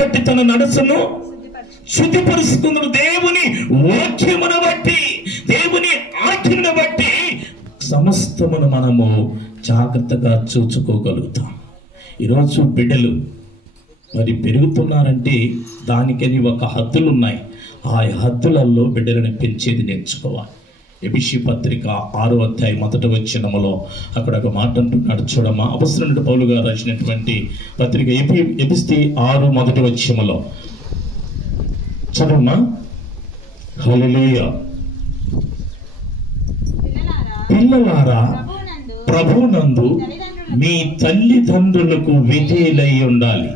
బట్టి తన నడసను శుద్ధిపరుచుకుందును. దేవుని వాక్యమును బట్టి, దేవుని ఆజ్ఞను బట్టి సమస్తమును మనము జాగ్రత్తగా చూసుకోగలుగుతాం. ఈరోజు బిడ్డలు మరి పెరుగుతున్నారంటే దానికని ఒక హద్దులు ఉన్నాయి. ఆ హద్దులలో బిడ్డలను పెంచేది నేర్చుకోవాలి. ఎబిసి పత్రిక 6వ అధ్యాయం 1వ వచనములో అక్కడ ఒక మాట అంటున్నాడు చూడమ్మా. అపొస్తలుడైన పౌలు గారు రాసినటువంటి పత్రిక ఎబిసి 6 1వ వచనములో చదవమ్మా. హల్లెలూయా. పిల్లలారా, ప్రభువునందు మీ తల్లిదండ్రులకు విధేయులై ఉండాలి,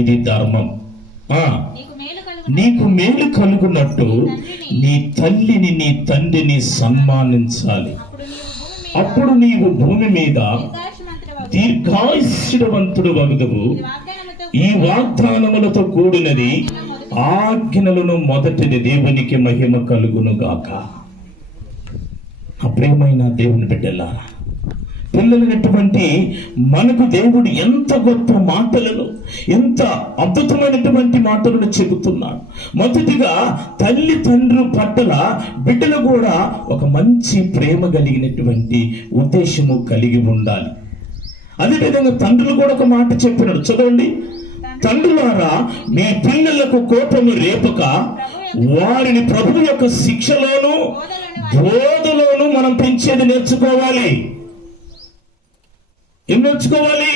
ఇది ధర్మం. నీకు మేలు కలుగునట్టు నీ తల్లిని నీ తండ్రిని సన్మానించాలి. అప్పుడు నీవు భూమి మీద దీర్ఘాయుష్యవంతుడు వగుదువు. ఈ వాగ్దానములతో కూడినది ఆజ్ఞలను మొదటిది. దేవునికి మహిమ కలుగును గాక. అప్రియమైన దేవుని బిడ్డలారా, పిల్లలైనటువంటి మనకు దేవుడు ఎంత గొప్ప మాటలను, ఎంత అద్భుతమైనటువంటి మాటలను చెబుతున్నాడు. మొదటిగా తల్లిదండ్రుల పట్ల బిడ్డలు కూడా ఒక మంచి ప్రేమ కలిగినటువంటి ఉద్దేశము కలిగి ఉండాలి. అదేవిధంగా తండ్రులు కూడా ఒక మాట చెప్పినాడు, చదవండి. తండ్రులారా, మీ పిల్లలకు కోపము రేపక వారిని ప్రభు యొక్క శిక్షలోను బోధలోను మనం పెంచేది నేర్చుకోవాలి. ఏం నేర్చుకోవాలి?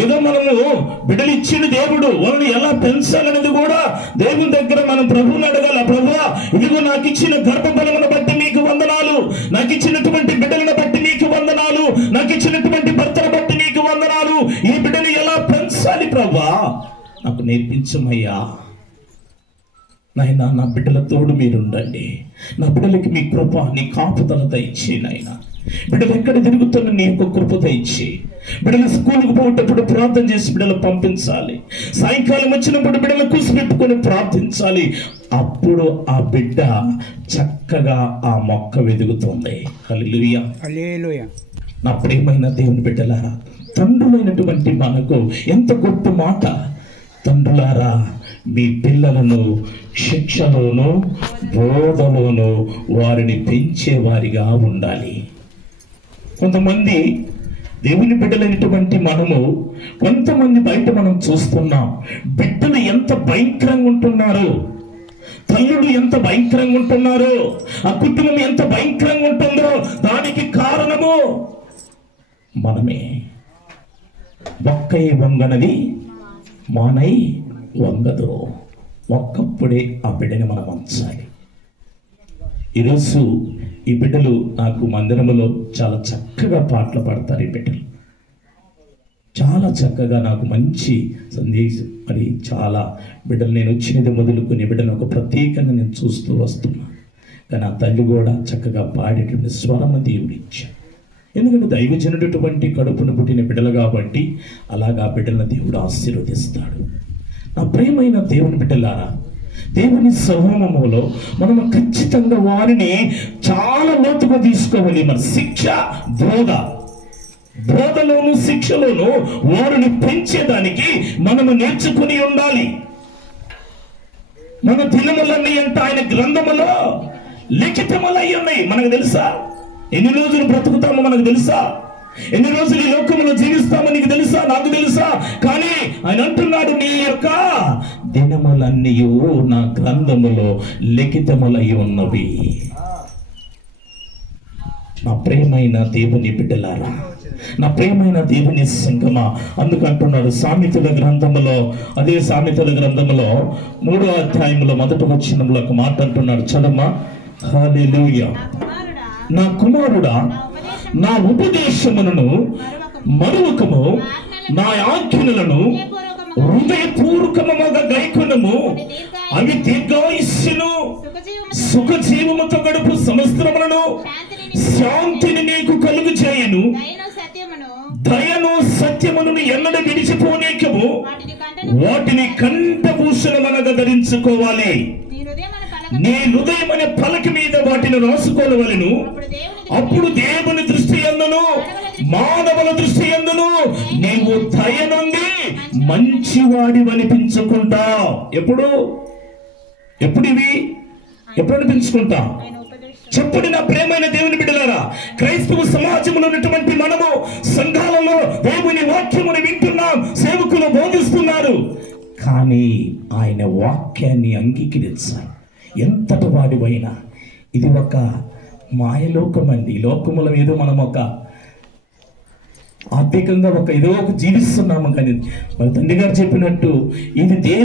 ఏదో మనము బిడ్డలు ఇచ్చిన దేవుడు వాళ్ళని ఎలా పెంచాలనేది కూడా దేవుని దగ్గర మనం ప్రభువుని అడగాల. ప్రభువా, ఇదిగో నాకు ఇచ్చిన గర్భఫలమును బట్టి నీకు వందనాలు, నాకు ఇచ్చినటువంటి బిడ్డలను బట్టి నీకు వందనాలు, నాకు ఇచ్చినటువంటి భర్తను బట్టి నీకు వందనాలు. ఈ బిడ్డలు ఎలా పెంచాలి ప్రభువా, నాకు నేర్పించమయ్యా. నాయన, నా బిడ్డల తోడు మీరుండండి. నా బిడ్డలకి మీ కృప, నీ కాపుదల దయచే నాయన. బిడ్డలు ఎక్కడ తిరుగుతున్న నీ యొక్క కృప దయచే. బిడ్డలు స్కూల్కి పోయేటప్పుడు ప్రార్థన చేసి బిడ్డలు పంపించాలి. సాయంకాలం వచ్చినప్పుడు బిడ్డలు కూసిపెట్టుకొని ప్రార్థించాలి. అప్పుడు ఆ బిడ్డ చక్కగా ఆ మొక్క వెదుగుతుంది. హల్లెలూయా, హల్లెలూయా. నా ప్రియమైన దేవుని బిడ్డలారా, తండ్రులైనటువంటి మనకు ఎంత గొప్ప మాట. తండ్రులారా, మీ పిల్లలను శిక్షలోను బోధలోను వారిని పెంచేవారిగా ఉండాలి. కొంతమంది దేవుని బిడ్డలైనటువంటి మనము, కొంతమంది బయట మనం చూస్తున్నాం, బిడ్డలు ఎంత భయంకరంగా ఉంటున్నారు, తల్లుడు ఎంత భయంకరంగా ఉంటున్నారో, ఆ కుటుంబం ఎంత భయంకరంగా ఉంటుందో దానికి కారణము మనమే. ఒక్కై వంగనది మానై వంగదు. ఒక్కప్పుడే ఆ బిడ్డని మనం ఉంచాలి. ఈరోజు ఈ బిడ్డలు నాకు మందిరములో చాలా చక్కగా పాటలు పాడతారు. ఈ బిడ్డలు చాలా చక్కగా నాకు మంచి సందేశం, మరి చాలా బిడ్డలు నేను వచ్చినది మొదలుకొని బిడ్డను ఒక ప్రత్యేకంగా నేను చూస్తూ వస్తున్నాను. కానీ ఆ తల్లి కూడా చక్కగా పాడేటువంటి స్వరము దేవుడిచ్చాడు. ఎందుకంటే దైవజనుడటువంటి కడుపును పుట్టిన బిడ్డలు కాబట్టి అలాగా బిడ్డలను దేవుడు ఆశీర్వదిస్తాడు. నా ప్రియమైన దేవుని బిడ్డలారా, దేవుని సమూహములో మనము ఖచ్చితంగా వారిని చాలా లోతుగా తీసుకోవాలి. మన శిక్ష బోధలోను శిక్షలోను వారిని పెంచేదానికి మనము నేర్చుకుని ఉండాలి. మన దినములన్నీ అంటే ఆయన గ్రంథములో లిఖితములై ఉన్నాయి. మనకు తెలుసా? ఎన్ని రోజులు బ్రతుకుతామో మనకు తెలుసా? ఎన్ని రోజులు ఈ లోకంలో జీవిస్తామో నీకు తెలుసా? నాకు తెలుసా? కానీ ఆయన అంటున్నాడు, నీ యొక్క దినములన్నీ నా గ్రంథములో లిఖితములై ఉన్నవి. నా ప్రియమైన దేవుని బిడ్డలారా, నా ప్రియమైన దేవుని సంగమా, అందుకంటున్నాడు సామెతల గ్రంథములో, అదే సామెతల గ్రంథములో 3వ అధ్యాయంలో 1వ వచనంలో ఒక మాట అంటున్నాడు, చదమ్మా. హల్లెలూయా. నా కుమారుడా, నా ఉపదేశములను మరువకము, నా ఆజ్ఞలను హృదయపూర్వకముగా గైకొనుము. అవి దీర్ఘాయుష్యును సుఖజీవముతో గడుపు సంవత్సరములను శాంతిని నీకు కలుగు చేయను. దయను సత్యమును ఎన్నడూ విడిచిపోనీకము. వాటిని కంఠభూషణమనగా ధరించుకోవాలి. నీ హృదయం అనే పలక మీద వాటిని రాసుకోవలెను. అప్పుడు దేవుని దృష్టి యందును మానవుల దృష్టి యందును నీవు దయ నుండి మంచివాడి అనిపించుకుంటావు. ఎప్పుడు ఇవి ఎప్పుడు అనిపించుకుంటాం? చెప్పండి నా ప్రేమైన దేవుని బిడ్డలారా, క్రైస్తవ సమాజంలో ఉన్నటువంటి మనము సంఘాలలో దేవుని వాక్యమును వింటున్నాం, సేవకులు బోధిస్తున్నారు, కానీ ఆయన వాక్యాన్ని అంగీకరించాలి. ఎంతటి వాడివైనా ఇది ఒక మాయలోకం అండి. లోకముల ఏదో మనం ఒక ఆర్థికంగా ఏదో ఒక జీవిస్తున్నాము, కానీ మరి తండ్రి గారు చెప్పినట్టు ఇది